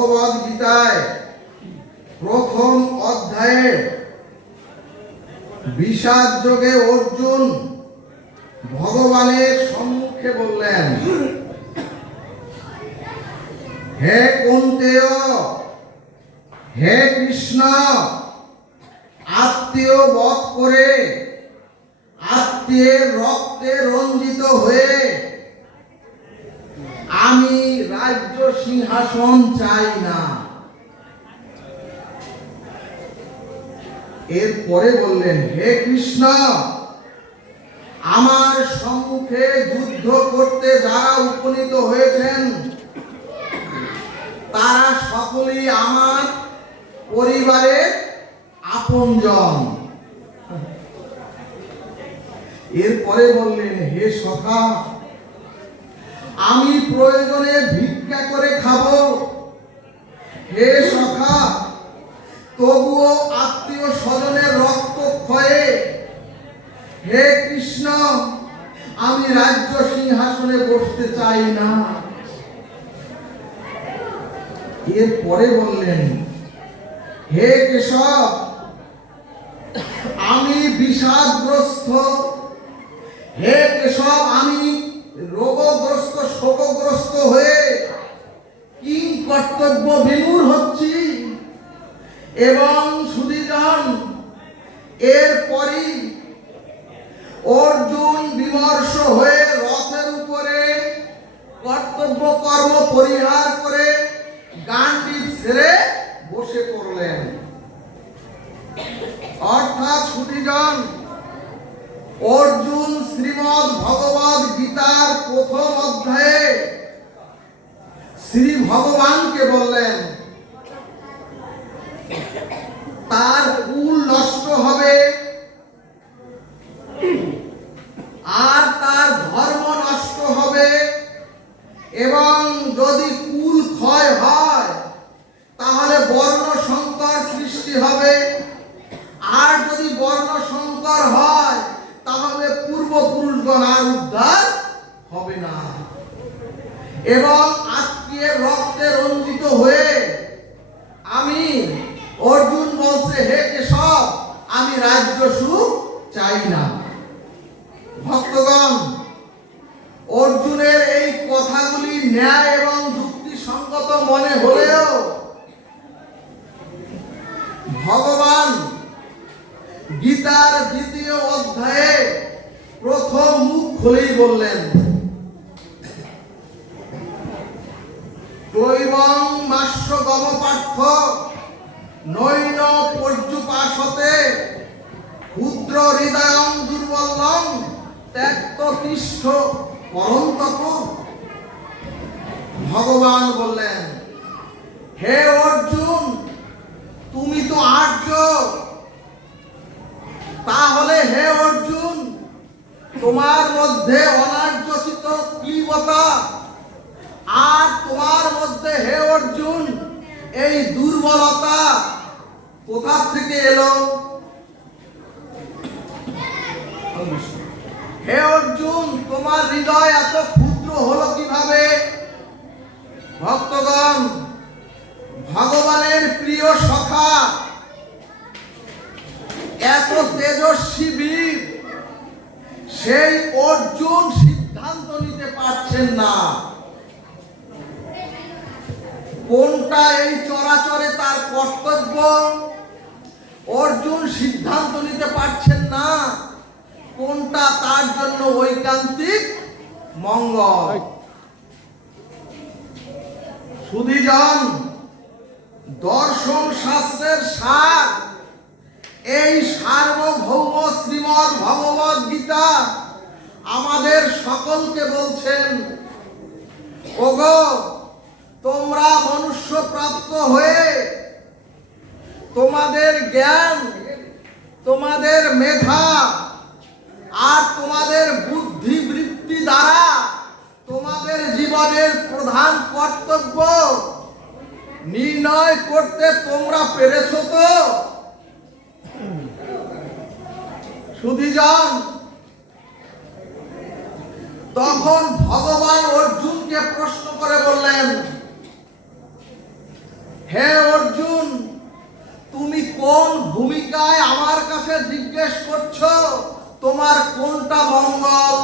ভগবদ গীতায় প্রথম অধ্যায়ে বিষাদ যোগে অর্জুন ভগবানের সম্মুখে বললেন, হে কুন্তেয়, হে কৃষ্ণ, আত্মীয় বধ করে আত্মীয়ের রক্তে রঞ্জিত হয়ে আমি রাজ্য সিংহাসন চাই না। এরপরে বললেন, হে কৃষ্ণ, আমার সম্মুখে যুদ্ধ করতে যারা উপনীত হয়েছেন তারা সকলেই আমার পরিবারের আপনজন। এরপরে বললেন, হে সখা, আমি প্রয়োজনে ভিক্ষা করে খাবো। হে সখা, তবুও আত্মীয় স্বজনের রক্ত ক্ষয়ে হে কৃষ্ণ, আমি রাজ্য সিংহাসনে বসতে চাই না। এরপরে বললেন, হে কেশব, আমি বিষাদগ্রস্ত। হে কেশব, আমি রোগগ্রস্ত শোকগ্রস্ত হয়ে কিং কর্তব্য বিমূঢ় হচ্ছি। এবং সুধীজন, এরপরই অর্জুন বিমর্ষ হয়ে রথের উপরে কর্তব্য কর্ম পরিহার করে গান্ডীব ছেড়ে বসে পড়লেন। অর্থাৎ সুধীজন, অর্জুন শ্রীমদ্ ভগবদ গীতার প্রথম অধ্যায়ে শ্রী ভগবানকে বললেন তার কুল নষ্ট হবে আর তার ধর্ম নষ্ট হবে, এবং যদি কুল ক্ষয় হয় তাহলে বর্ণ সংকর সৃষ্টি হবে, আর যদি বর্ণ সংকর হয় তাহলে পূর্বপুরুষগণ আর উদ্ধার হবে না। এবং আত্মীয়ের রক্তে রঞ্জিত হয়ে আমি, অর্জুন বলছে, হে কেশব, আমি রাজ্য সুখ চাই না। ভক্তগণ, অর্জুনের এই কথাগুলি ন্যায় এবং যুক্তিসঙ্গত মনে হলেও ভগবান গীতার দ্বিতীয় অধ্যায়ে প্রথম মুখ খুলেই বললেন, ক্লৈবং মাস্য গমপার্থ নৈন পর্যুপাসতে ক্ষুদ্র হৃদয়ং দুর্বলং ত্যক্ততিষ্ঠ পরন্তপ। ভগবান বললেন, হে অর্জুন, তুমি তো আর্য, তাহলে হে অর্জুন, তোমার মধ্যে অনার্যচিত ক্লীবতা আর তোমার মধ্যে হে অর্জুন এই দুর্বলতা কোথা থেকে এলো? হে অর্জুন, তোমার হৃদয় এত ক্ষুদ্র হলো কিভাবে? ভক্তগণ, ভগবানের প্রিয় সখা এত তেজস্বী বীর, সেই অর্জুন সিদ্ধান্ত নিতে পারছেন না কোনটা এই চরাচরে তার কর্তব্য। অর্জুন সিদ্ধান্ত নিতে পারছেন না কোনটা তার জন্য ঐকান্তিক মঙ্গল। সুধীজন, দর্শন শাস্ত্রের সার এই সার্বভৌম শ্রীমদ্ ভগবদ গীতা আমাদের সকলকে বলছেন, ওগো, তোমরা মনুষ্য প্রাপ্ত হয়ে তোমাদের জ্ঞান, তোমাদের মেধা আর তোমাদের বুদ্ধিবৃত্তি দ্বারা তোমাদের জীবনের প্রধান কর্তব্য নির্ণয় করতে তোমরা পেরেছ তো? সুধীজন, তখন ভগবান অর্জুনকে প্রশ্ন করে বললেন, হে অর্জুন, তুমি কোন ভূমিকায় আমার কাছে জিজ্ঞেস করছো তোমার কোনটা মঙ্গল?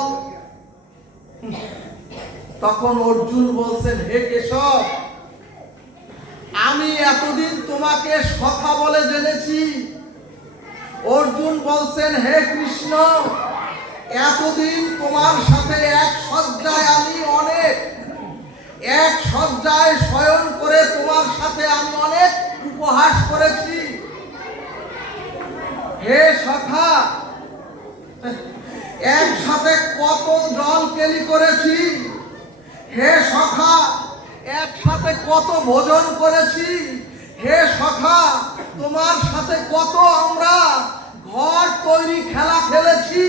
তখন অর্জুন বলছেন, হে কেশব, আমি এতদিন তোমাকে সখা বলে জেনেছি। অর্জুন বলছেন, হে কৃষ্ণ, এতদিন তোমার সাথে এক শয্যায় আমি এক শয্যায় শয়ন করে তোমার সাথে আমি অনেক উপহাস করেছি। হে সখা, একসাথে কত জল কেলি করেছি। হে সখা, একসাথে কত ভোজন করেছি। হে সখা, তোমার সাথে কত আমরা ঘর তৈরি খেলা খেলেছি।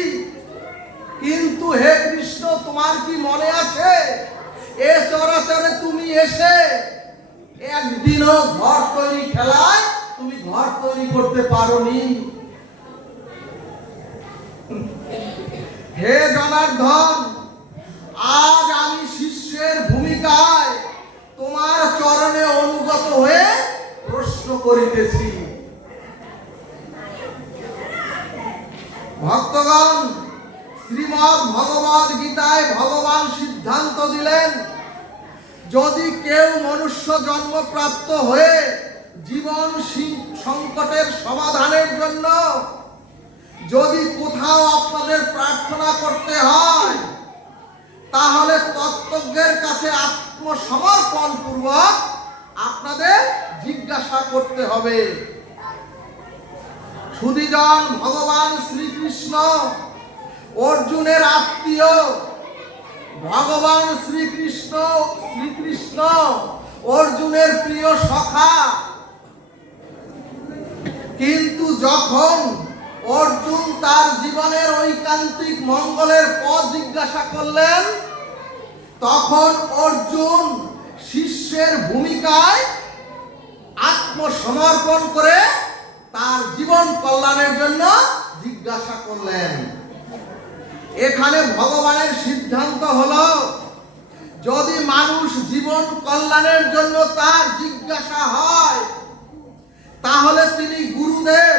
কিন্তু হে কৃষ্ণ, তোমার কি মনে আছে এ চরাচরে তুমি এসে একদিনও ঘর তৈরি খেলায় তুমি ঘর তৈরি করতে পারোনি? হে জনার্দন, আজ আমি শিষ্যের ভূমিকায় তোমার চরণে অনুগত হয়ে প্রশ্ন করিতেছি। ভক্তগণ, শ্রীমদ্ ভগবদ গীতায় ভগবান সিদ্ধান্ত দিলেন, যদি কেউ মনুষ্য জন্ম প্রাপ্ত হয়ে জীবন সংকটের সমাধানের জন্য যদি কোথাও আপনাদের প্রার্থনা করতে হয়, তাহলে তত্ত্বজ্ঞের কাছে আত্মসমর্পণ পূর্বক আপনাদের জিজ্ঞাসা করতে হবে। সুধীজন, ভগবান শ্রীকৃষ্ণ অর্জুনের আত্মীয়। ভগবান শ্রীকৃষ্ণ অর্জুনের প্রিয় সখা। কিন্তু যখন অর্জুন তার জীবনের ঐকান্তিক মঙ্গলের পথ জিজ্ঞাসা করলেন, তখন অর্জুন শিষ্যের ভূমিকায় আত্মসমর্পণ করে তার জীবন কল্যাণের জন্য জিজ্ঞাসা করলেন। এখানে ভগবানের সিদ্ধান্ত হলো, যদি মানুষ জীবন কল্যাণের জন্য তার জিজ্ঞাসা হয়, তাহলে তিনি গুরুদেব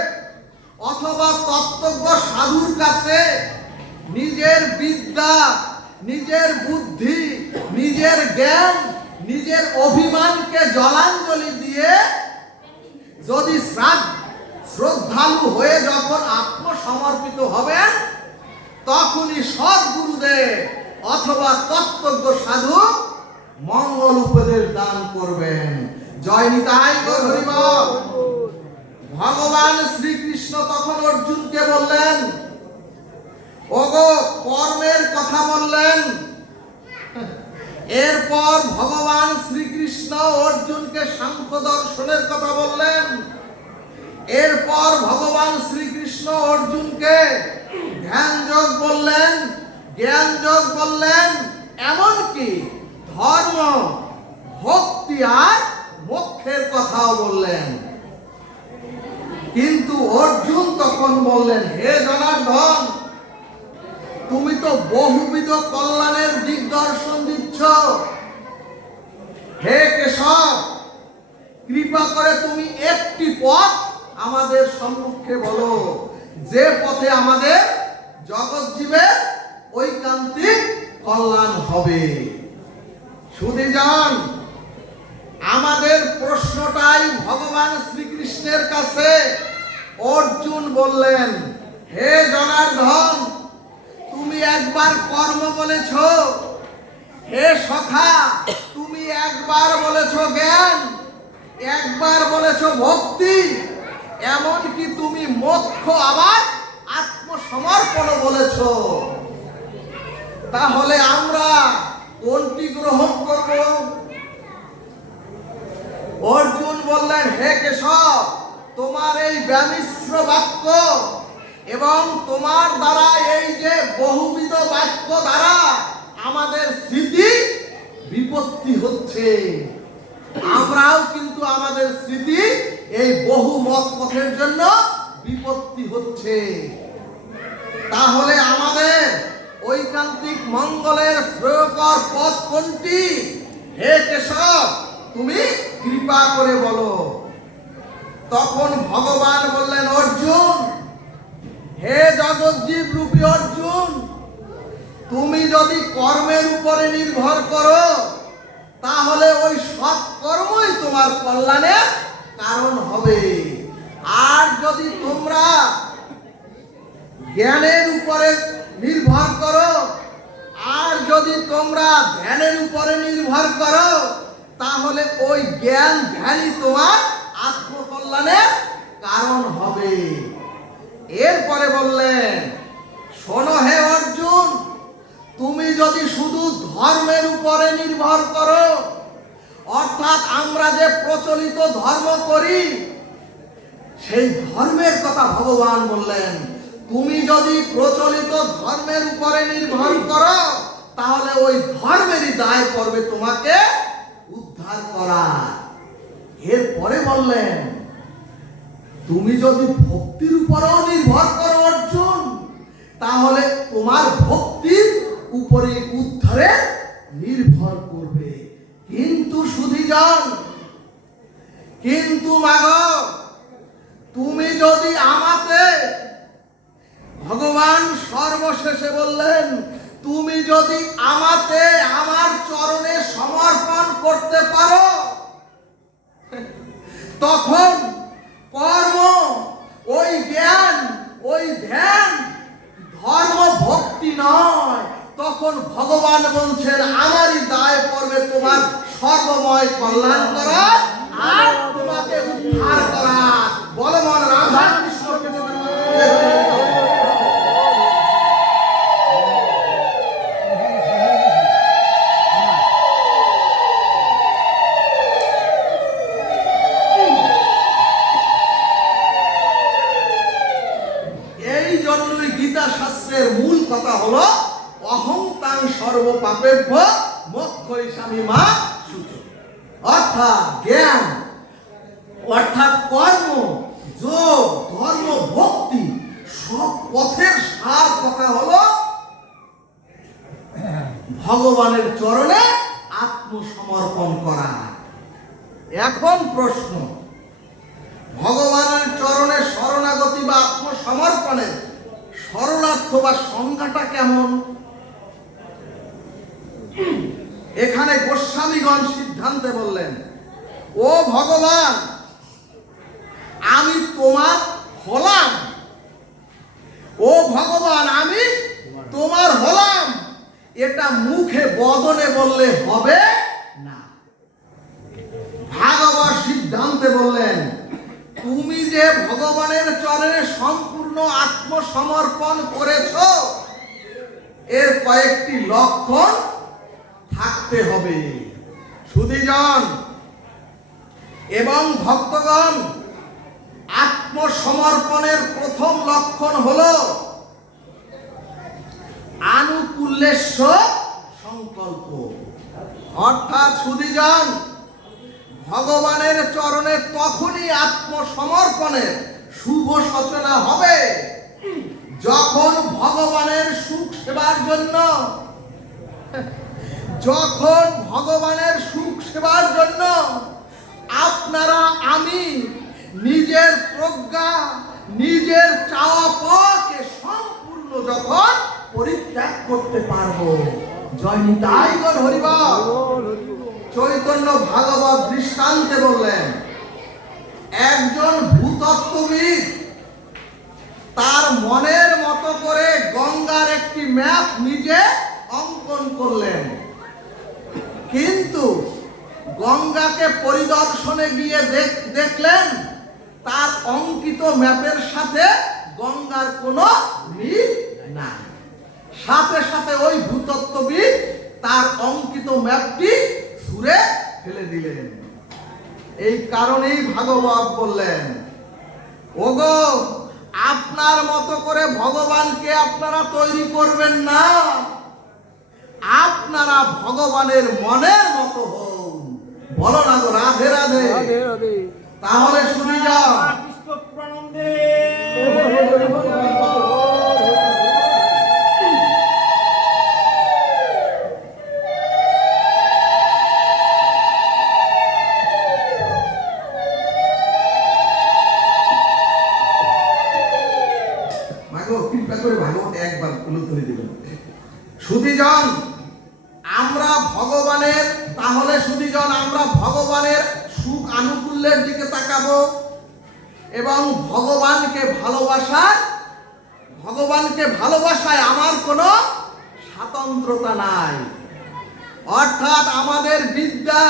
অথবা তত্ত্বজ্ঞ সাধুর কাছে নিজের বিদ্যা, নিজের বুদ্ধি, নিজের জ্ঞান, নিজের অভিমানকে জলাঞ্জলি দিয়ে যদি শ্রদ্ধালু হয়ে যখন আত্মসমর্পিত হবেন, তখনই সদ্গুরুদেব অথবা তত্ত্বজ্ঞ সাধু মঙ্গল উপদেশ দান করবেন। জয় নিতাই গৌর হরি বল। ভগবান শ্রীকৃষ্ণ তখন অর্জুনকে বললেন, ওগো, কর্মের কথা বললেন। এরপর ভগবান শ্রীকৃষ্ণ অর্জুনকে সাংখ্য দর্শনের কথা বললেন। এরপর ভগবান শ্রীকৃষ্ণ অর্জুনকে ধ্যান যোগ বললেন, জ্ঞান যোগ বললেন, এমনকি ধর্ম, ভক্তি আর মোক্ষের কথাও বললেন। কিন্তু অর্জুন তখন বললেন, হে জনার্দন, তুমি তো বহুবিধ কল্যাণের দিগদর্শন দিচ্ছ। হে কেশব, কৃপা করে তুমি একটি পথ আমাদের সম্মুখে বলো, যে পথে আমাদের জগৎ জীবের ঐকান্তিক কল্যাণ হবে। সুধীজন, আমাদের প্রশ্নটাই ভগবান শ্রীকৃষ্ণের কাছে। অর্জুন বললেন, হে জনার্দন, তুমি একবার কর্ম বলেছ। হে সখা, তুমি একবার বলেছ জ্ঞান, একবার বলেছ ভক্তি, এমনকি তুমি মোক্ষ আবার আত্মসমর্পণ বলেছ। তাহলে আমরা কোনটি গ্রহণ করব? অর্জুন বললেন, হে কেশব, তোমার এই ব্যামিশ্র বাক্য এবং তোমার দ্বারা এই যে বহুবিধ বাক্য দ্বারা আমাদের স্মৃতি বিপত্তি হচ্ছে। আমরাও কিন্তু আমাদের স্মৃতি এই বহু মত পথের জন্য বিপত্তি হচ্ছে। তাহলে আমাদের ঐকান্তিক মঙ্গলের শ্রেয়কর পথ কোনটি? হে কেশব, তুমি কৃপা করে বলো। তখন ভগবান বললেন, অর্জুন, হে জগজ্জীব রূপী অর্জুন, তুমি যদি কর্মের উপরে নির্ভর করো তাহলে ওই সৎ কর্মই তোমার কল্যাণের কারণ হবে। আর যদি তোমরা জ্ঞানের উপরে নির্ভর করো, আর যদি তোমরা ধ্যানের উপরে নির্ভর করো, তাহলে ওই জ্ঞান ধ্যানই তোমার আত্মকল্যাণের কারণ হবে। এরপরে বললেন, শোনো হে অর্জুন, তুমি যদি শুধু ধর্মের উপরে নির্ভর করো, অর্থাৎ আমরা যে প্রচলিত ধর্ম করি সেই ধর্মের কথা ভগবান বললেন, তুমি যদি প্রচলিত ধর্মের উপরে নির্ভর করো তাহলে ওই ধর্মেরই দায় পড়বে তোমাকে উদ্ধার করা। এরপরে বললেন, তুমি যদি ভক্তির উপরেও নির্ভর করো অর্জুন, তাহলে তোমার ভক্তির উপরে উদ্ধারে নির্ভর করবে। কিন্তু সুধীজন, কিন্তু মাগো, তুমি যদি আমাতে, ভগবান সর্বশেষে বললেন, তুমি যদি আমাতে আমার চরণে সমর্পণ করতে পারো, তখন কর্ম, ওই জ্ঞান, ওই ধ্যান ধর্ম ভক্তি নয়, তখন ভগবান বলছেন আমারই দায় পড়বে তোমার সর্বময় কল্যাণ করা আর তোমাকে উদ্ধার করা। বলো মন রাধা কৃষ্ণকে। এই জন্যই গীতা শাস্ত্রের মূল কথা হলো অহং তাং সর্ব পাপেভ্য মোক্ষয়িষ্যামি মা শুচি। অর্থাৎ জ্ঞান, অর্থাৎ কর্ম, যোগ, ধর্ম, ভক্তি সব পথের সার কথা হলো ভগবানের চরণে আত্মসমর্পণ করা। এখন প্রশ্ন, ভগবানের চরণে শরণাগতি বা আত্মসমর্পণের শরণার্থ বা সংজ্ঞাটা কেমন? এখানে গোস্বামীগণ সিদ্ধান্তে বললেন, ও ভগবান, আমি তোমার হলাম, ও ভগবান আমি তোমার হলাম, এটা মুখে বদনে বললে হবে না। ভাগবত সিদ্ধান্তে বললেন, তুমি যে ভগবানের চরণে সম্পূর্ণ আত্মসমর্পণ করেছ, এর কয়েকটি লক্ষণ থাকতে হবে। সুধীজন এবং ভক্তগণ, আত্মসমর্পণের প্রথম লক্ষণ হলো আনুকূল্যস্য সংকল্প। অর্থাৎ সুধীজন, ভগবানের চরণে তখনই আত্মসমর্পণের শুভ সূচনা হবে যখন ভগবানের সুখ সেবার জন্য, যখন ভগবানের সুখ সেবার জন্য আপনারা আমি নিজের প্রজ্ঞা, নিজের চাওয়া পাওয়াকে সম্পূর্ণ যখন পরিত্যাগ করতে পারবো। জয় নিতাই গৌর হরিবল। চৈতন্য ভাগবত দৃষ্টান্তে বললেন, একজন ভূতত্ত্ববিদ তার মনের মতো করে গঙ্গার একটি ম্যাপ নিজে অঙ্কন করলেন, কিন্তু গঙ্গাকে পরিদর্শনে গিয়ে দেখলেন তার অঙ্কিত ম্যাপের সাথে গঙ্গার কোনো মিল নাই। সাথে সাথে ওই ভূতত্ত্ববিদ তার অঙ্কিত ম্যাপটি ছুঁড়ে ফেলে দিলেন। এই কারণেই ভাগবত বললেন, ওগো, আপনার মতো করে ভগবানকে আপনারা তৈরি করবেন না, আপনারা ভগবানের মনের মতো হন। বলো না গো, রাধে রাধে। তাহলে শুনি যাও। উলুধ্বনি দিবেন। সুধীজন, আমরা ভগবানের, তাহলে সুধীজন আমরা ভগবানের সুখ আনুকূল্যের দিকে তাকাবো এবং ভগবানকে ভালোবাসায় আমার কোনো স্বাতন্ত্রতা নাই। অর্থাৎ আমাদের বিদ্যা,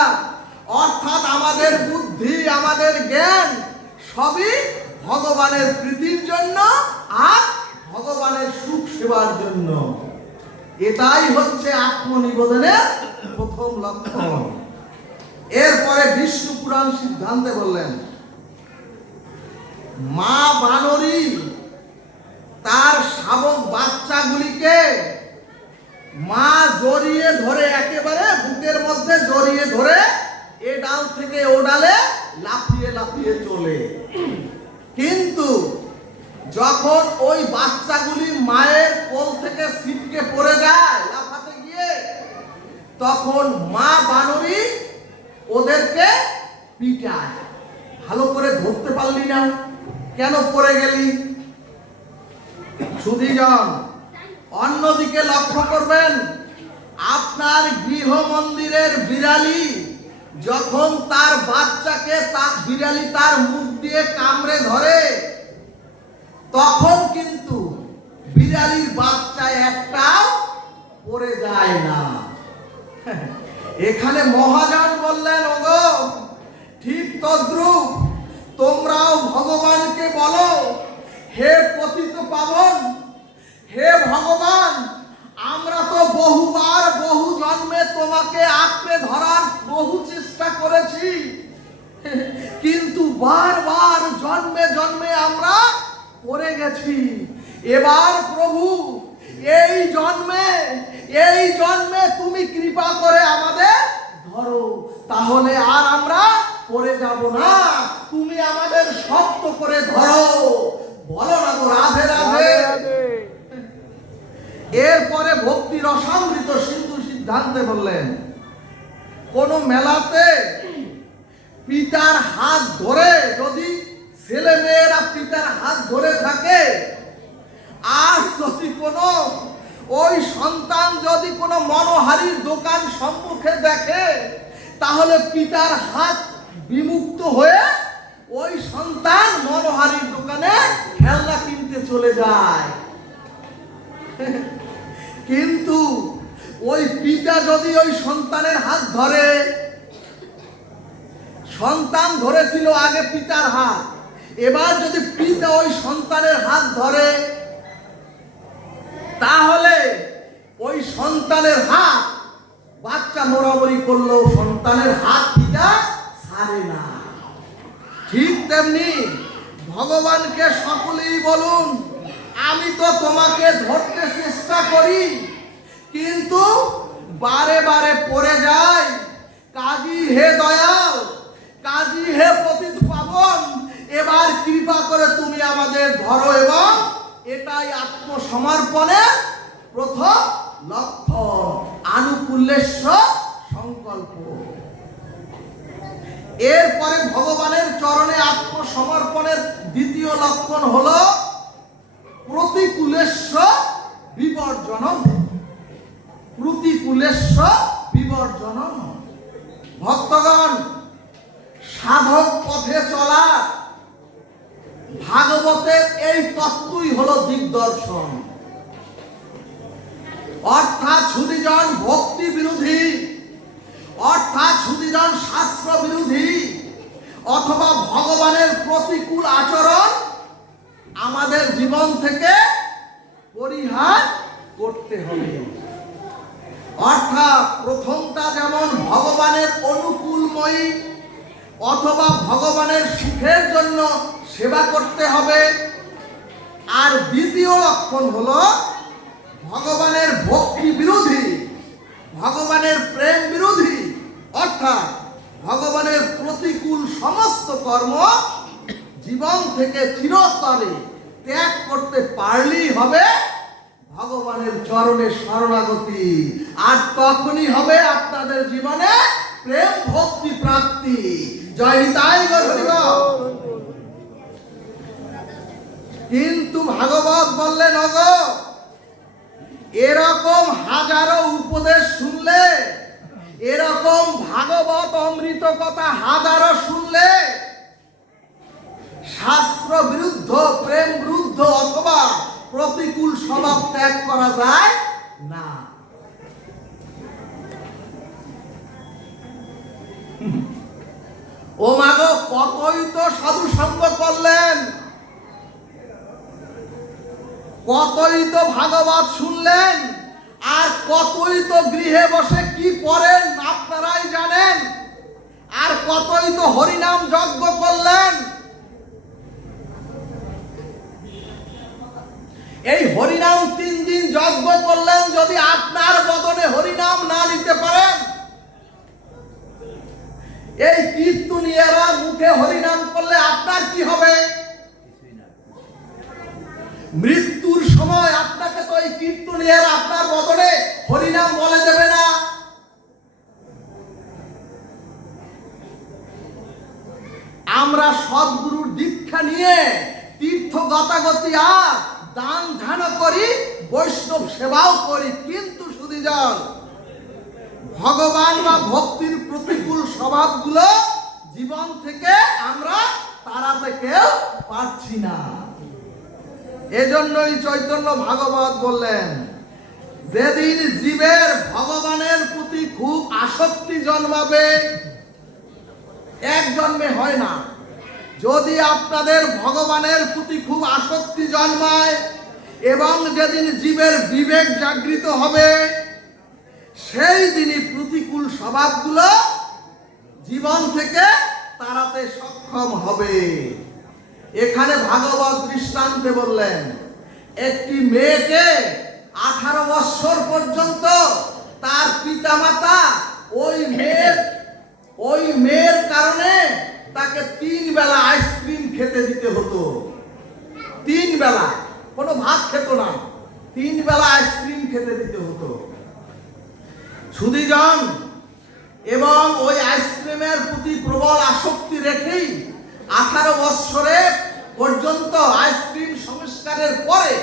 অর্থাৎ আমাদের বুদ্ধি, আমাদের জ্ঞান সবই ভগবানের প্রীতির জন্য আর ভগবানের সুখ সেবার জন্য। এটাই হচ্ছে আত্মনিবেদনের প্রথম লক্ষণ। এরপরে বিষ্ণু পুরাণ সিদ্ধান্তে বললেন, মা বানরী তার শাবক বাচ্চাগুলিকে মা জড়িয়ে ধরে, একেবারে বুকের মধ্যে জড়িয়ে ধরে এ ডাল থেকে ও ডালে লাফিয়ে লাফিয়ে চলে। কিন্তু যখন ওই বাচ্চাগুলি মায়ের কোল থেকে ছিটকে পড়ে যায় লাফাতে গিয়ে, তখন মা বানরী ওদেরকে পিটায়, ভালো করে ধরতে পারলি না, কেন পড়ে গেলি? সুধীজন, অন্যদিকে লক্ষ্য করবেন, আপনার গৃহ মন্দিরের বিড়ালি যখন তার বাচ্চাকে বিড়ালি তার মুখ দিয়ে কামড়ে ধরে, তখন কিন্তু বিড়ালির বাচ্চা একটাও পড়ে যায় না। এখানে মহাজন বললেন, ওগো ঠিক তদ্রূপ তোমরাও ভগবানকে বলো, হে পতিত পাবন, হে ভগবান, আমরা তো বহুবার বহু জন্মে তোমাকে আঁকড়ে ধরার বহু চেষ্টা করেছি, কিন্তু বারবার জন্মে জন্মে আমরা পড়ে গেছি। এবার প্রভু এই জন্মে তুমি কৃপা করে আমাদের ধরো, তাহলে আর আমরা পড়ে যাব না, তুমি আমাদের শক্ত করে ধরো। বলো না তো রাধে রাধে। এরপরে ভক্তি রসামৃত সিন্ধু সিদ্ধান্তে বললেন, কোন মেলাতে পিতার হাত ধরে, যদি ছেলে মেয়েরা পিতার হাত ধরে থাকে, আর যদি কোনো ওই সন্তান যদি কোনো মনোহারীর দোকান সম্মুখে দেখে, তাহলে পিতার হাত বিমুক্ত হয়ে ওই সন্তান মনোহারীর দোকানে খেলনা কিনতে চলে যায়। কিন্তু ওই পিতা যদি ওই সন্তানের হাত ধরে, সন্তান ধরেছিল আগে পিতার হাত, এবার যদি পিতা ওই সন্তানের হাত ধরে, তাহলে ওই সন্তানের হাত, বাচ্চা মরামরি করলেও সন্তানের হাত পিতা ছাড়ে না। ঠিক তেমনি ভগবানকে সকলেই বলুন, আমি তো তোমাকে ধরতে চেষ্টা করি, কিন্তু বারে বারে পড়ে যাই। কাজী হে দয়াল, কাজী হে পতিত পাবন, এবার কৃপা করে তুমি আমাদের ধরো। এবং এটাই আত্মসমর্পণের প্রথম লক্ষণ, আনুকূল্যেশ্বর সংকল্প। এরপরে ভগবানের চরণে আত্মসমর্পণের দ্বিতীয় লক্ষণ হলো প্রতিকূলেশ্বর বিবর্জনম। প্রতিকূলেশ্বর বিবর্জনম। ভক্তগণ, সাধক পথে চলা ভাগবতের এই তত্ত্বই হলো দিগদর্শন। অর্থাৎ সুধীজন ভক্তি বিরোধী, অর্থাৎ সুধীজন শাস্ত্র বিরোধী অথবা ভগবানের প্রতিকূল আচরণ আমাদের জীবন থেকে পরিহার করতে হবে। অর্থাৎ প্রথমটা যেমন ভগবানের অনুকূলময়ী অথবা ভগবানের সুখের জন্য সেবা করতে হবে, আর দ্বিতীয় লক্ষণ হলো ভগবানের ভক্তি বিরোধী, ভগবানের প্রেম বিরোধী, অর্থাৎ ভগবানের প্রতিকূল সমস্ত কর্ম জীবন থেকে চিরতরে ত্যাগ করতে পারলেই হবে ভগবানের চরণে শরণাগতি, আর তখনই হবে আপনাদের জীবনে প্রেম ভক্তি প্রাপ্তি। জয় নিতাই গৌর হরি বল। কিন্তু ভাগবত বললেন, ওগো এরকম হাজারো উপদেশ শুনলে, এরকম ভাগবত অমৃত কথা হাজারো শুনলে শাস্ত্র বিরুদ্ধ, প্রেম বিরুদ্ধ অথবা প্রতিকূল স্বভাব ত্যাগ করা যায় না। ও মাগো, কতই তো সাধু সঙ্গ করলেন, কতই তো ভাগবত শুনলেন, আর কতই তো গৃহে বসে কি পড়েন আপনারাই জানেন, আর কতই তো হরিনাম যজ্ঞ করলেন। এই হরিনাম 3 দিন যজ্ঞ করলেন, যদি আপনার বদনে হরিনাম না নিতে পারেন, এই কীর্তনীয়রা মুখে হরিনাম করলে আপনার কি হবে? মৃত্যুর সময় আপনাকে তো এই কীর্তনীয়রা আপনার বদনে হরিনাম বলে দেবে না। আমরা সদ্গুরুর দীক্ষা নিয়ে তীর্থ গতাগতি আর দান ধ্যান করি, বৈষ্ণব সেবাও করি, কিন্তু সুধীজন ভগবান বা ভক্তির প্রতিকূল স্বভাবগুলো জীবন থেকে আমরা তাড়াতে কেউ পারছি না। এজন্যই চৈতন্য ভাগবত বললেন, যেদিন জীবের ভগবানের প্রতি খুব আসক্তি জন্মাবে, এক জন্মে হয় না, যদি আপনাদের ভগবানের প্রতি খুব আসক্তি জন্মায় এবং যেদিন জীবের বিবেক জাগৃত হবে, সেই দিনই প্রতিকূল স্বভাবগুলো জীবন থেকে তাড়াতে সক্ষম হবে। এখানে ভাগবত দৃষ্টান্তে বললেন, একটি মেয়েকে 18 বছর পর্যন্ত তার পিতামাতা ওই মেয়ের কারণে তাকে 3 বেলা আইসক্রিম খেতে দিতে হতো। 3 বেলা, কোনো ভাত খেত না, 3 বেলা আইসক্রিম খেতে দিতে হতো। সুধীজন, এবং ওই আইসক্রিমের প্রতি প্রবল আসক্তি রেখেই 18 বছরে পর্যন্ত আইসক্রিম সংস্কারের পরে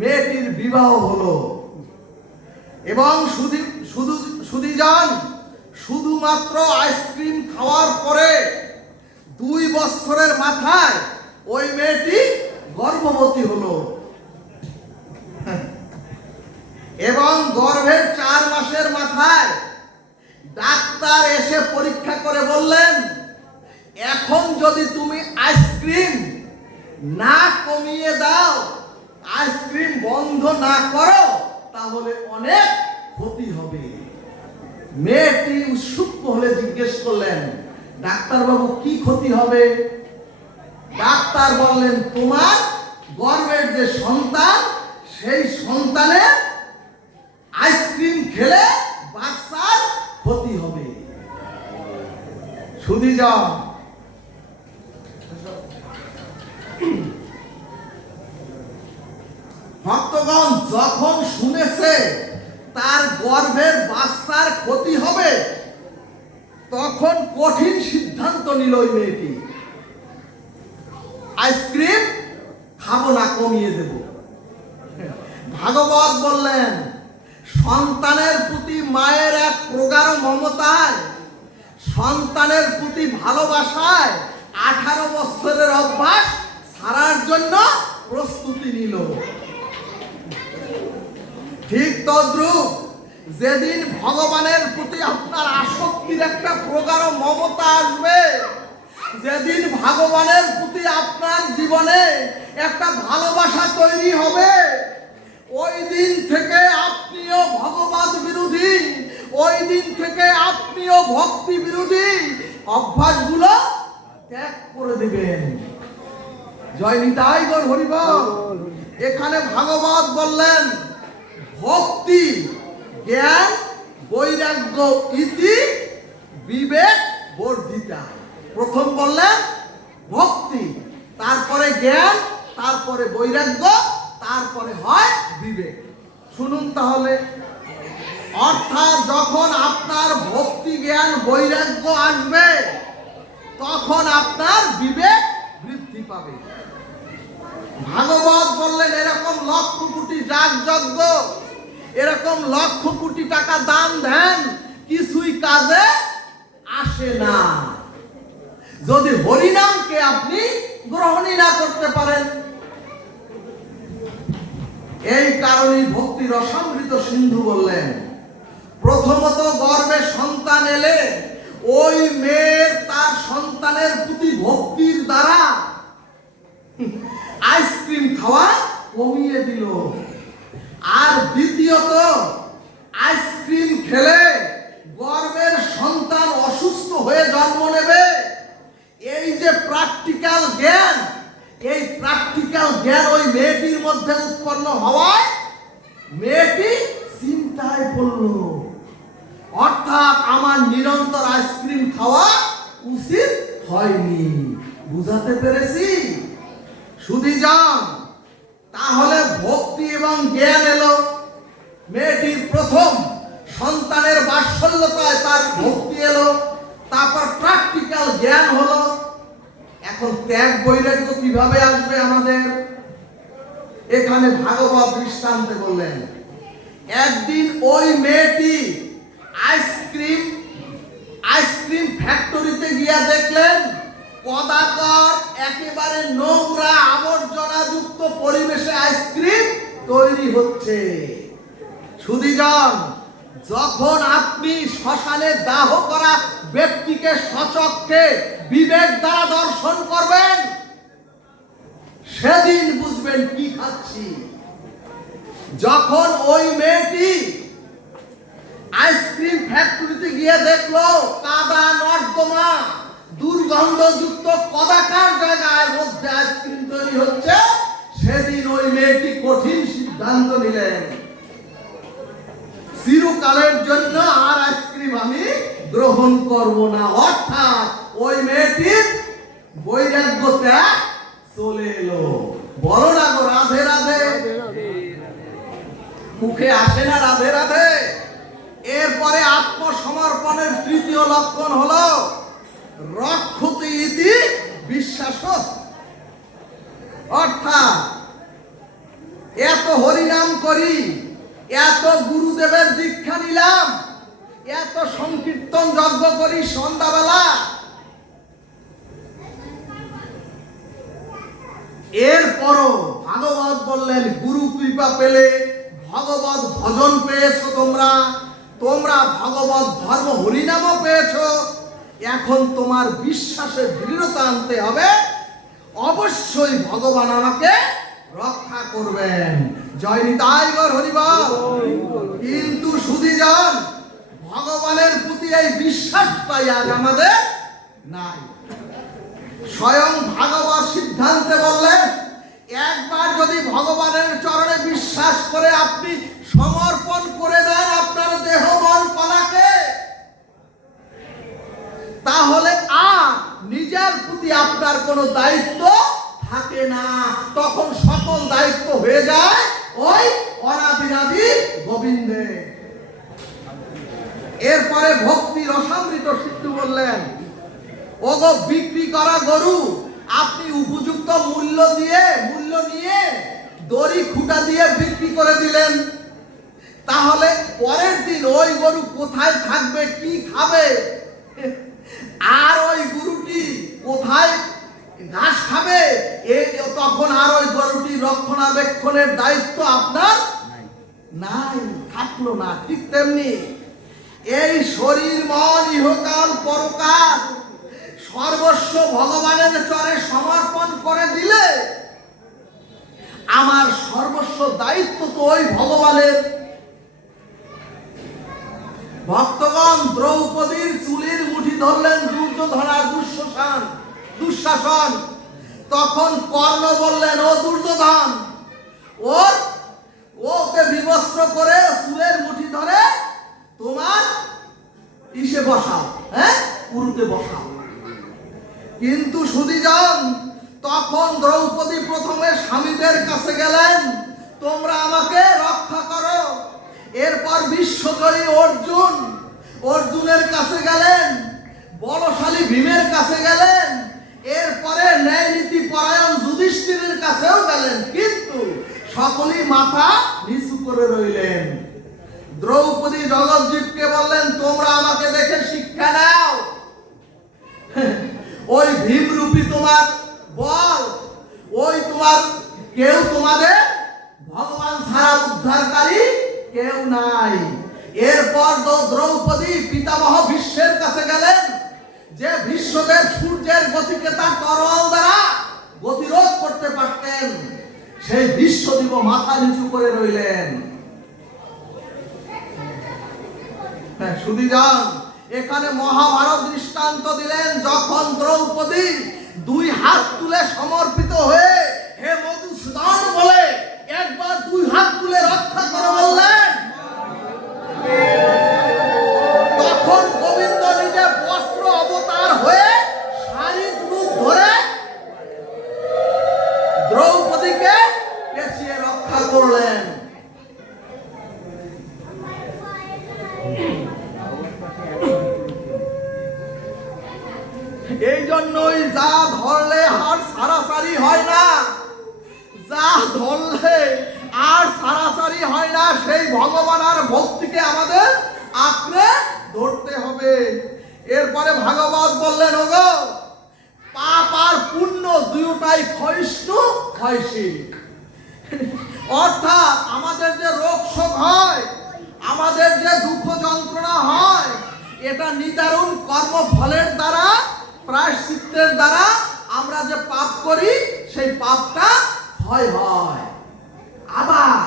মেয়েটির বিবাহ হলো। এবং সুধীজন, শুধুমাত্র আইসক্রিম খাওয়ার পরে 2 বছরের মাথায় ওই মেয়েটি গর্ভবতী হলো এবং গর্ভের 4 মাসের মাথায় ডাক্তার এসে পরীক্ষা করে বললেন, এখন যদি তুমি আইসক্রিম না কমিয়ে দাও, আইসক্রিম বন্ধ না করো, তাহলে অনেক ক্ষতি হবে। মেয়েটি উৎসুক হলে জিজ্ঞেস করলেন, ডাক্তার বাবু কি ক্ষতি হবে? ডাক্তার বললেন, তোমার গর্ভের যে সন্তান, সেই সন্তানের আইসক্রিম খেলে বাচ্চার ক্ষতি হবে। সুধীজন, ভক্তগণ যখন শুনেছে তার গর্ভের বাচ্চার ক্ষতি হবে, তখন কঠিন সিদ্ধান্ত নিল ওই মেয়েটি, আইসক্রিম খাবো না, কমিয়ে দেব। ভাগবত বললেন, সন্তানের প্রতি মায়ের এক প্রগাঢ় মমতায়, সন্তানের প্রতি ভালোবাসায় 18 বছরের অভ্যাস ছাড়ার জন্য প্রস্তুতি নিল। ঠিক তদ্রূপ যেদিন ভগবানের প্রতি আপনার আসক্তির একটা প্রগাঢ় মমতা আসবে, যেদিন ভগবানের প্রতি আপনার জীবনে একটা ভালোবাসা তৈরি হবে, ওই দিন থেকে আপনিও ভগবত বিরোধী, ওই দিন থেকে আপনিও ভক্তি বিরোধী অভ্যাসগুলো ত্যাগ করে দিবেন। জয় নিতাই গৌর হরি বল। এখানে ভাগবত বললেন, ভক্তি জ্ঞান বৈরাগ্য ইতি বিবেক বর্ধিতা। প্রথম বললেন ভক্তি, তারপরে জ্ঞান, তারপরে বৈরাগ্য, তারপরে হয় বিবেক। শুনুন তাহলে, অর্থাৎ যখন আপনার ভক্তি জ্ঞান বৈরাগ্য আসবে, তখন আপনার বিবেক বৃদ্ধি পাবে। ভাগবত বললেন, এরকম লক্ষ কোটি যাগ যজ্ঞ এরকম লক্ষ কোটি টাকা দান দেন, কিছুই কাজে আসে না যদি হরিনামকে আপনি গ্রহণই না করতে পারেন। এই কারণে ভক্তি রসামৃত সিন্ধু বললেন, প্রথমত গর্ভে সন্তান এলে ওই মেয়ের তার সন্তানের প্রতি ভক্তির দ্বারা আইসক্রিম খাওয়া কমিয়ে দিল। আর দ্বিতীয়ত আইসক্রিম খেলে গর্ভের সন্তান অসুস্থ হয়ে জন্ম নেবে। এই যে প্র্যাকটিক্যাল জ্ঞান, এই প্র্যাকটিক্যাল জ্ঞান ওই মেয়েটির মধ্যে উৎপন্ন হওয়ায় মেয়েটি চিন্তায় পড়ল, অর্থাৎ আমার নিরন্তর আইসক্রিম খাওয়া উচিত হয়নি। বুঝাতে পেরেছি সুধীজন? তাহলে ভক্তি এবং জ্ঞান এলো। মেয়েটির প্রথম সন্তানের বাৎসল্যতায় তার ভক্তি এলো, তারপর প্র্যাকটিক্যাল জ্ঞান হলো। এখন ত্যাগ বৈরাগ্য কিভাবে আসবে আমাদের? এখানে ভাগবত দৃষ্টান্তে বললেন, একদিন ওই মেয়েটি আইসক্রিম ফ্যাক্টরিতে গিয়া দেখলেন কদাকর একেবারে নোংরা আবর্জনা যুক্ত পরিবেশে আইসক্রিম তৈরি হচ্ছে। সুধীজন, যখন আপনি শ্মশানে দাহ করা ব্যক্তিকে সচক্ষে বিবেক দ্বারা দর্শন করবেন, সেদিন বুঝবেন কি খাচ্ছি। যখন ওই মেয়েটি আইসক্রিম ফ্যাক্টরিতে গিয়ে দেখলো কাদা নর্দমা দুর্গন্ধযুক্ত কদাকার জায়গার মধ্যে আইসক্রিম তৈরি হচ্ছে, সেদিন ওই মেয়েটি কঠিন সিদ্ধান্ত নিলেন, চিরকালের জন্য আর আইসক্রিম আমি গ্রহণ করব না। অর্থাৎ ওই মেয়েটির বৈরাগ্য ত্যাগ চলে এলো। বলো না গো রাধে রাধে, মুখে আসে না রাধে রাধে? এরপরে আত্মসমর্পণের তৃতীয় লক্ষণ হলো রক্ষতি ইতি বিশ্বাস। অর্থাৎ এত হরিনাম করি, এত গুরুদেবের দীক্ষা নিলাম, এত সংকীর্তন যজ্ঞ করি সন্ধ্যাবেলা, এরপরও ভাগবত বললেন গুরু কৃপা পেলে ভগবত ভজন পেয়েছো, তোমরা ভগবত ধর্ম হরিনামও পেয়েছো। এখন তোমার বিশ্বাসে দৃঢ়তা আনতে হবে, অবশ্যই ভগবান আমাকে রক্ষা করবেন। জয় নিতাই গৌর হরিবল। কিন্তু সুধীজন, ভগবানের প্রতি এই বিশ্বাসটাই আজ আমাদের নাই। স্বয়ং ভাগবত সিদ্ধান্তে বললেন, একবার যদি ভগবানের চরণে বিশ্বাস করে আপনি সমর্পণ করে দেন আপনার দেহ মন কলাকে, তাহলে আর নিজের প্রতি আপনার কোনো দায়িত্ব থাকে না। তখন সকল দায়িত্ব হয়ে যায় ওই অনাদিনাদি গোবিন্দে। এরপরে ভক্তি রসামৃত সিদ্ধু বললেন, ওগো বিক্রি করা গরু আপনি উপযুক্ত মূল্য নিয়ে দড়ি খুঁটা দিয়ে বিক্রি করে দিলেন, তাহলে পরের দিন ওই গরু কোথায় থাকবে, কি খাবে, আর ওই গরুটি কোথায় ঘাস খাবে, তখন আর ওই গরুটি রক্ষণাবেক্ষণের দায়িত্ব আপনার নাই, থাকলো না। ঠিক তেমনি এই শরীর মন ইহকাল পরকাল সর্বস্ব ভগবানের চরে সমর্পণ করে দিলে আমার সর্বস্ব দায়িত্ব তো ওই ভগবানের। ভক্তগণ দ্রৌপদীর চুলের মুঠি ধরলেন দুর্যোধন আর দুঃশাসন। তখন কর্ণ বললেন, ও দুর্যোধন, ওকে বিবস্ত্র করে চুলের মুঠি ধরে তোমার ইসে বসাও, পুরুতে বসাও। কিন্তু সুধীজন, তখন দ্রৌপদী প্রথমে স্বামীদের কাছে গেলেন, তোমরা আমাকে রক্ষা করো। এরপর বিশ্বজয়ী অর্জুনের কাছে গেলেন, বলশালী ভীমের কাছে গেলেন, এরপরে ন্যায় নীতি পরায়ণ যুধিষ্ঠিরের কাছেও গেলেন, কিন্তু সকলেই মাথা নিচু করে রইলেন। দ্রৌপদী জগজ্জীবকে বললেন, তোমরা আমাকে দেখে শিক্ষা নাও। ওই ভীমরূপী তোমার বল, ওই তোমার কেউ তোমাদের ভগবান ছাড়া উদ্ধারকারী কেউ নাই। এরপর দ্রৌপদী পিতামহ ভীষ্মের কাছে গেলেন, যে ভীষ্মদেব সূর্যের গতিকে তার তরোয়াল দ্বারা গতিরোধ করতে পারতেন। সেই ভীষ্মদেব মাথা নিচু করে রইলেন। শুধু যান, এখানে মহাভারত দৃষ্টান্ত দিলেন, যখন দ্রৌপদী দুই হাত তুলে সমর্পিত হয়ে হে মধুসূদন বলে একবার দুই হাত তুলে রক্ষা করে বললেন, তখন গোবিন্দ নিজে বস্ত্র অবতার হয়ে শারীরিক রূপ ধরে দ্রৌপদীকে পেঁচিয়ে রক্ষা করলেন। এই জন্যই যা ধরলে আর সারাসারি হয় না, যা ধরলে আর সারাসারি হয় না, সেই ভগবান আর ভক্তিকে আমাদের আঁকড়ে ধরতে হবে। এরপরে ভাগবত বললেন, ওগো পাপ আর পুণ্য দুটাই ক্ষয়িষ্ণু ক্ষয়শীল। অর্থাৎ আমাদের যে রোগ শোক হয়, আমাদের যে দুঃখ যন্ত্রণা হয়, এটা নিদারুণ কর্মফলের দ্বারা, প্রায়শ্চিত্তের দ্বারা আমরা যে পাপ করি সেই পাপটা ক্ষয় হয়। আবার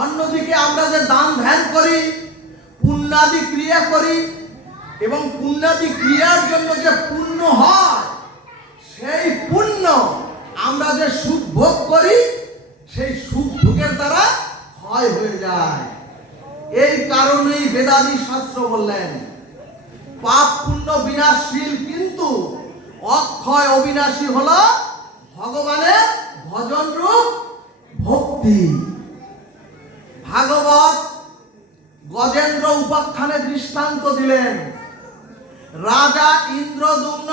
অন্যদিকে আমরা যে দান ধ্যান করি, পুণ্যাদি ক্রিয়া করি, এবং পুণ্যাদি ক্রিয়ার জন্য যে পুণ্য হয়, সেই পুণ্য আমরা যে সুখ ভোগ করি, সেই সুখ ভোগের দ্বারা ক্ষয় হয়ে যায়। এই কারণেই বেদাদি শাস্ত্র বললেন, পাপ পুণ্য বিনাশশীল, কিন্তু অক্ষয় অবিনাশী হলো ভগবানের ভজন রূপ ভক্তি। ভাগবত গজেন্দ্র উপাখ্যানে দৃষ্টান্ত দিলেন, রাজা ইন্দ্রদ্যুম্ন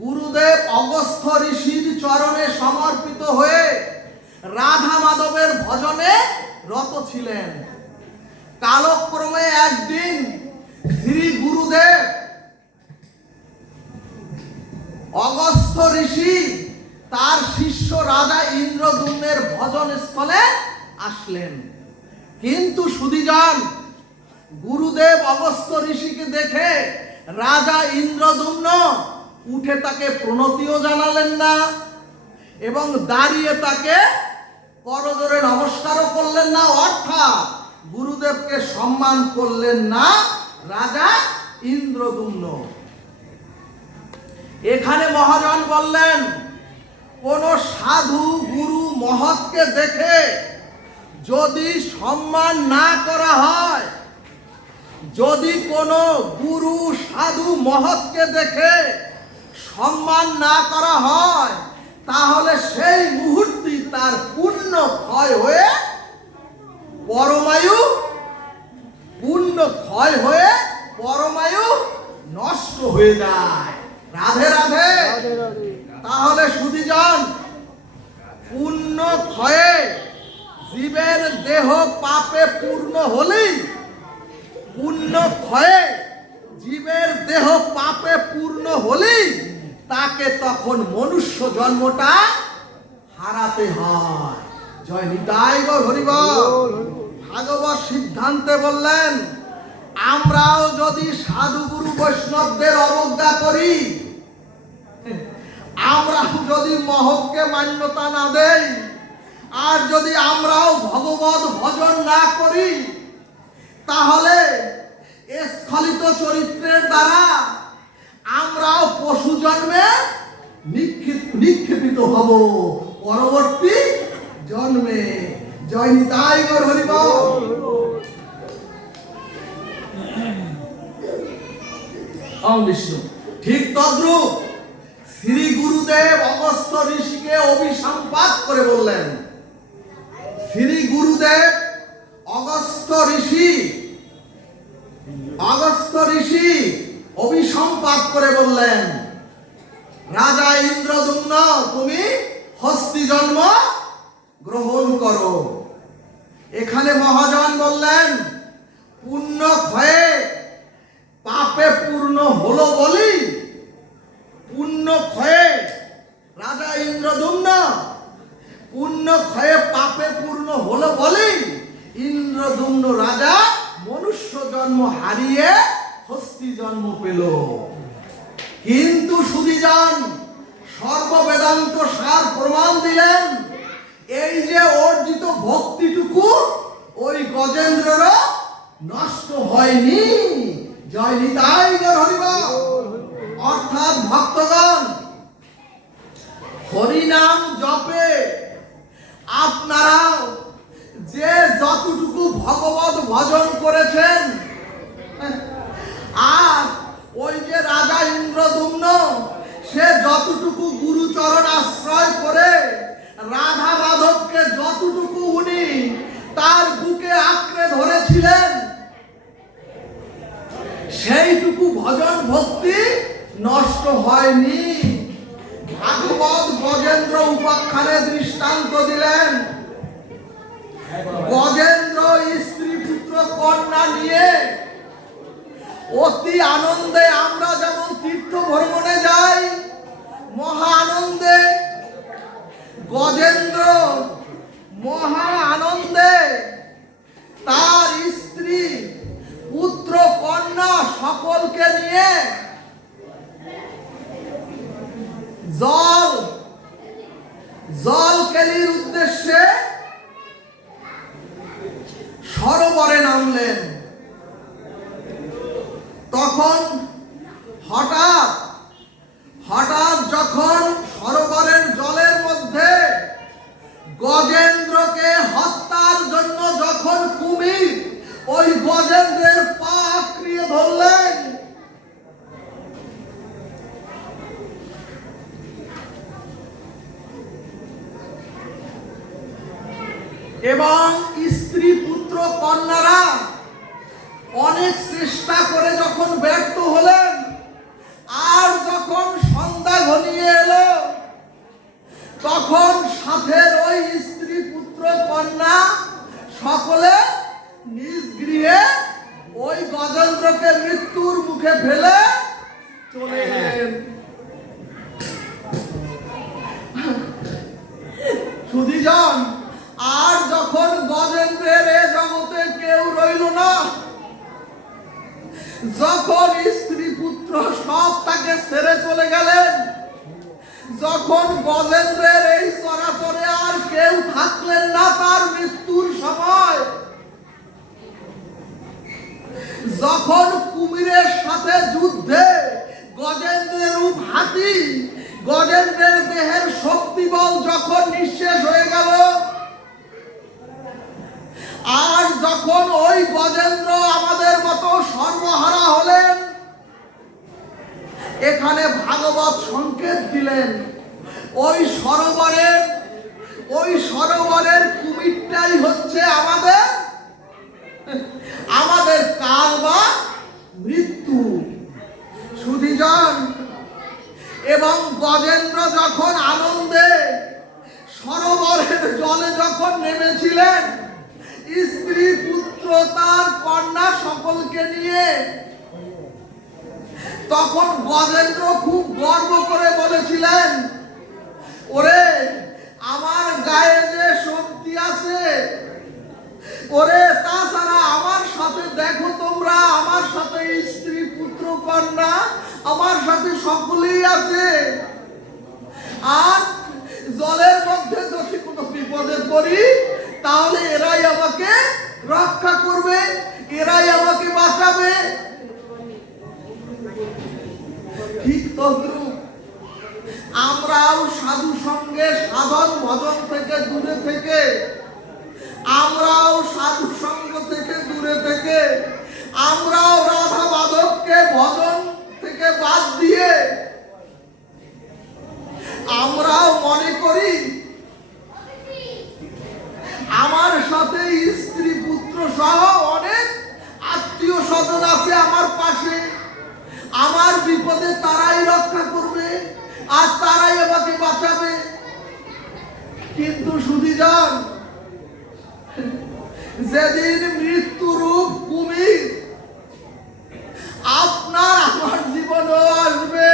গুরুদেব অগস্ত্য ঋষির চরণে সমর্পিত হয়ে রাধা মাধবের ভজনে রত ছিলেন। কালক্রমে একদিন শ্রী গুরুদেব অগস্ত্য ঋষি তার শিষ্য রাজা ইন্দ্রদ্যুম্নের ভজন স্থলে আসলেন। কিন্তু সুধীজন, গুরুদেব অগস্ত্য ঋষিকে দেখে রাজা ইন্দ্রদ্যুম্ন উঠে তাকে প্রণতিও জানালেন না, এবং দাঁড়িয়ে তাকে করজোড়ে নমস্কারও করলেন না। অর্থাৎ গুরুদেবকে সম্মান করলেন না রাজা ইন্দ্রদ্যুম্ন। এখানে মহাজন বললেন, কোন সাধু গুরু মহৎকে দেখে যদি সম্মান না করা হয়, যদি কোনো গুরু সাধু মহৎকে দেখে সম্মান না করা হয়, তাহলে সেই মুহূর্তে তার পুণ্য ক্ষয় হয়ে পরমায়ু, পুণ্য ক্ষয় হয়ে পরমায়ু নষ্ট হয়ে যায়। রাধে রাধে। তাহলে সুধীজন, পুণ্য ক্ষয়ে জীবের দেহ পাপে পূর্ণ হলেই, পুণ্য ক্ষয়ে জীবের দেহ পাপে পূর্ণ হলেই তাকে তখন মনুষ্য জন্মটা হারাতে হয়। জয় নিতাই গৌর হরি বল। ভাগবত সিদ্ধান্তে বললেন, আমরাও যদি সাধু গুরু বৈষ্ণবদের অবজ্ঞা করি, আমরাও যদি মহৎকে মান্যতা না দেই, আর যদি আমরাও ভগবত ভজন না করি, তাহলে স্খলিত চরিত্রের দ্বারা আমরাও পশু জন্মে নিক্ষেপিত হব পরবর্তী জন্মে। জয় নিতাই গৌর হরি বল। বিষ্ণু। ঠিক তদ্রূপ শ্রী গুরুদেব অগস্ত্য ঋষিকে অভিসম্পাত করে বললেন, শ্রী গুরুদেব অগস্ত্য ঋষি অভিসম্পাত করে বললেন, রাজা ইন্দ্রদ্যুম্ন, তুমি হস্তি জন্ম গ্রহণ করো। এখানে মহাজন বললেন পুণ্য ক্ষয়ে পাপে পূর্ণ হলো বলি, পুণ্য ক্ষয়ে রাজা ইন্দ্রদুম্ন পুণ্য ক্ষয়ে পাপে পূর্ণ হলো বলি ইন্দ্রদুম্ন রাজা মনুষ্য জন্ম হারিয়ে হস্তি জন্ম পেল। কিন্তু সুধীজন সর্ববেদান্ত সার প্রমাণ দিলেন, এই যে অর্জিত ভক্তিটুকু ওই গজেন্দ্রেরও নষ্ট হয়নি। জয় নিতাই গৌর হরিবল। অর্থাৎ ভক্তগণ, হরিনাম জপে আপনারাও যে যতটুকু ভগবত ভজন করেছেন, আর ওই যে রাজা ইন্দ্রদুম্ন সে যতটুকু গুরুচরণ আশ্রয় করে রাধা মাধবকে যতটুকু উনি তার বুকে আঁকড়ে ধরেছিলেন, সেইটুকু ভজন ভক্তি নষ্ট হয়নি। ভাগবত গজেন্দ্র উপাখ্যানে দৃষ্টান্ত দিলেন। গজেন্দ্র স্ত্রী পুত্র কন্যা নিয়ে অতি আনন্দে, আমরা যেমন তীর্থ ভ্রমণে যাই মহা আনন্দে, গজেন্দ্র মহা আনন্দে তার স্ত্রী পুত্র কন্যা সকলকে নিয়ে জল কেলির উদ্দেশ্যে সরোবরে নামলেন। তখন হঠাৎ যখন সরোবরের জলের মধ্যে গজেন্দ্রকে হত্যার জন্য যখন কুমির ওই গজেন্দ্রের পা আঁকড়িয়ে ধরলেন, এবং স্ত্রী পুত্র কন্যারা অনেক চেষ্টা করে যখন ব্যর্থ হলেন, আর যখন সন্ধ্যা ঘনিয়ে এলো, তখন সাথের ওই স্ত্রী পুত্র কন্যা সকলে নিজ গৃহে ওই গজেন্দ্রকে মৃত্যুর মুখে ফেলে চলে গেলেন। সুধীজন, আর যখন গজেন্দ্রের এ জগতে কেউ রইল না, যখন স্ত্রী পুত্র সব তাকে ছেড়ে চলে গেলেন, যখন গজেন্দ্রের এই চরাচরে আর কেউ থাকলেন না তার মৃত্যুর সময়, যখন কুমিরের সাথে যুদ্ধে গজেন্দ্রের রূপ হাতি, গজেন্দ্রের দেহের শক্তি বল যখন নিঃশেষ হয়ে গেল, আর যখন ওই গজেন্দ্র আমাদের মতো সর্বহারা হলেন, এখানে ভাগবত সংকেত দিলেন ওই সরোবরের কুমিরটাই হচ্ছে আমাদের কাল বা মৃত্যু। সুধীজন, এবং গজেন্দ্র যখন আনন্দে সরোবরের জলে যখন নেমেছিলেন স্ত্রী পুত্র তার কন্যা সকলকে নিয়ে, তখন গজেন্দ্র খুব গর্ব করে বলেছিলেন, ওরে আমার গায়ে যে শক্তি আছে, ওরে তাছাড়া আমার সাথে দেখো তোমরা, আমার সাথে স্ত্রী পুত্র কন্যা আমার সাথে সকলেই আছে, আর জলের মধ্যে যদি কোনো বিপদে পড়ি তাহলে এরাই আমাকে রক্ষা করবে, এরাই আমাকে বাঁচাবে। ঠিক তদ্রূপ আমরাও সাধু সঙ্গে সাধন ভজন থেকে দূরে থেকে, আমরাও সাধু সঙ্গ থেকে দূরে থেকে, আমরাও রাধা মাধবকে ভজন থেকে বাদ দিয়ে আমরাও মনে করি আমার সাথে স্ত্রী পুত্র সহ অনেক আত্মীয় স্বজন আছে আমার পাশে, আমার বিপদে তারাই রক্ষা করবে আর তারাই আমাকে বাঁচাবে। কিন্তু সুধীজন, যেদিন মৃত্যুরূপ কুমির আপনার আমার জীবনেও আসবে,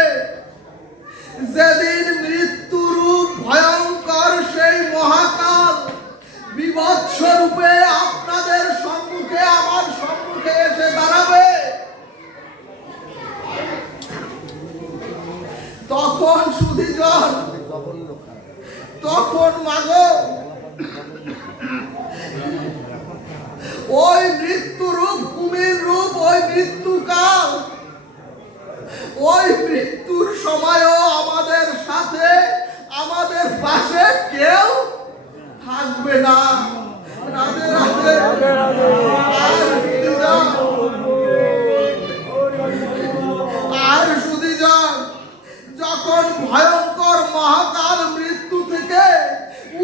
যেদিন মৃত্যুরূপ ভয়ঙ্কর সেই মহাকাল বিভৎস রূপে আপনাদের সম্মুখে আমার সম্মুখে এসে দাঁড়াবে, তখন সুধীজন, তখন মাগো ওই মৃত্যুরূপ কুমির রূপ, ওই মৃত্যুকাল, ওই মৃত্যুর সময়ও আমাদের সাথে আমাদের পাশে কেউ থাকবে না। রাধে রাধে। আর সুধীজন, যখন ভয়ঙ্কর মহাকাল মৃত্যু থেকে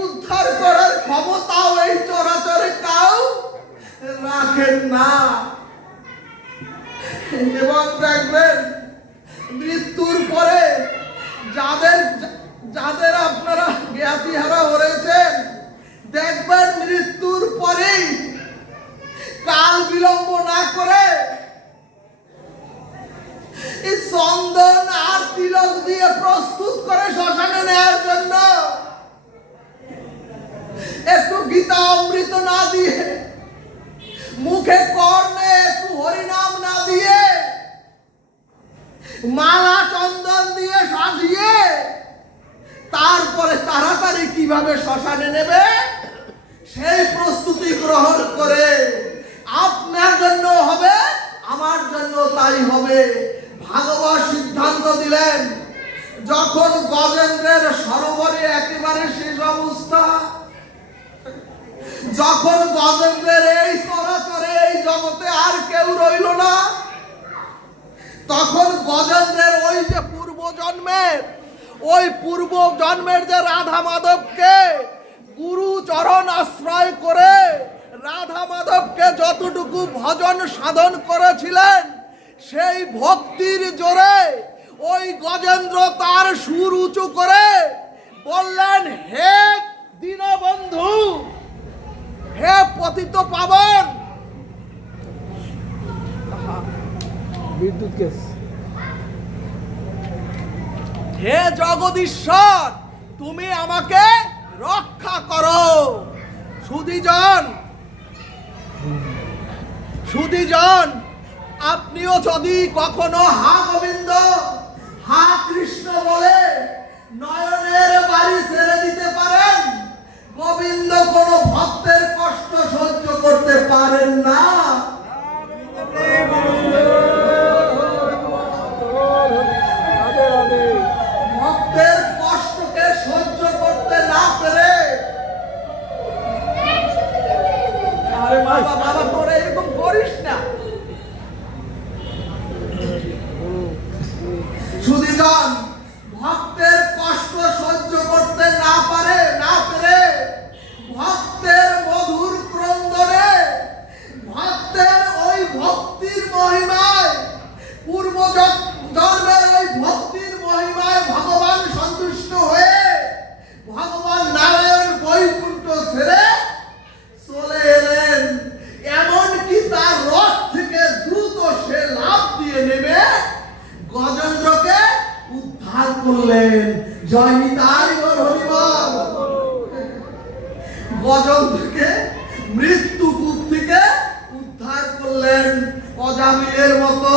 উদ্ধার করার ক্ষমতাও এই চরাচরে কাউ রাখেন না। এবং দেখবেন মৃত্যুর পরে যাদের যাদের আপনারা জ্ঞাতিহারা হয়েছেন, দেখবেন মৃত্যুর পরেই কাল বিলম্ব না করে এই চন্দন আর তিলক দিয়ে প্রস্তুত করে শ্মশানে নেওয়ার জন্য একটু গীতা অমৃত না দিয়ে, মুখে কর্ণে একটু হরিনাম না দিয়ে, মালা চন্দন দিয়ে সাজিয়ে তারপরে তাড়াতাড়ি কিভাবে শ্মশানে নেবে সেই প্রস্তুতি গ্রহণ করে আপনার জন্য হবে, আমার জন্য তাই হবে। ভাগবত সিদ্ধান্ত দিলেন, যখন গজেন্দ্রের সরোবরে একেবারে শেষ অবস্থা, যখন গজেন্দ্রের এই চরাচরে এই জগতে আর কেউ রইল না, তখন গজেন্দ্রের ওই যে পূর্ব জন্মের যে রাধা মাধবকে গুরু চরণ আশ্রয় করে রাধা মাধবকে যতটুকু ভজন সাধন করেছিলেন, সেই ভক্তির জোরে ওই গজেন্দ্র তার সুর উঁচু করে বললেন, হে দীনবন্ধু, হে পতিত পাবন, বিদ্যুৎ কেস, হে জগদীশ্বর, তুমি আমাকে রক্ষা করো। সুধীজন, আপনিও যদি কখনো হা গোবিন্দ, হা কৃষ্ণ বলে নয়নের বাড়ি ছেড়ে দিতে পারেন, গোবিন্দ কোন ভক্তের কষ্ট সহ্য করতে পারেন না। ভক্তের কষ্টকে সহ্য করতে না পেরে, আরে বাবা বাবা তোরা এরকম করিস না। সুধীজন, ভক্তের কষ্ট সহ্য করতে না পেরে ভক্তের মধুর ক্রন্দনে, ভক্তের ওই ভক্তির মহিমায়, পূর্ব জন্মের ওই ভক্তির মহিমায় ভগবান সন্তুষ্ট হয়ে ভগবান নারায়ণ বৈকুণ্ঠ ছেড়ে চলে এলেন। এমনকি তার রথ থেকে দ্রুত সে লাফ দিয়ে নেমে গজেন্দ্রকে উদ্ধার করলেন। জয় নিতাই গৌর হরিবল। গজেন্দ্রকে মৃত্যুকূপ থেকে উদ্ধার করলেন। অজামিলের মতো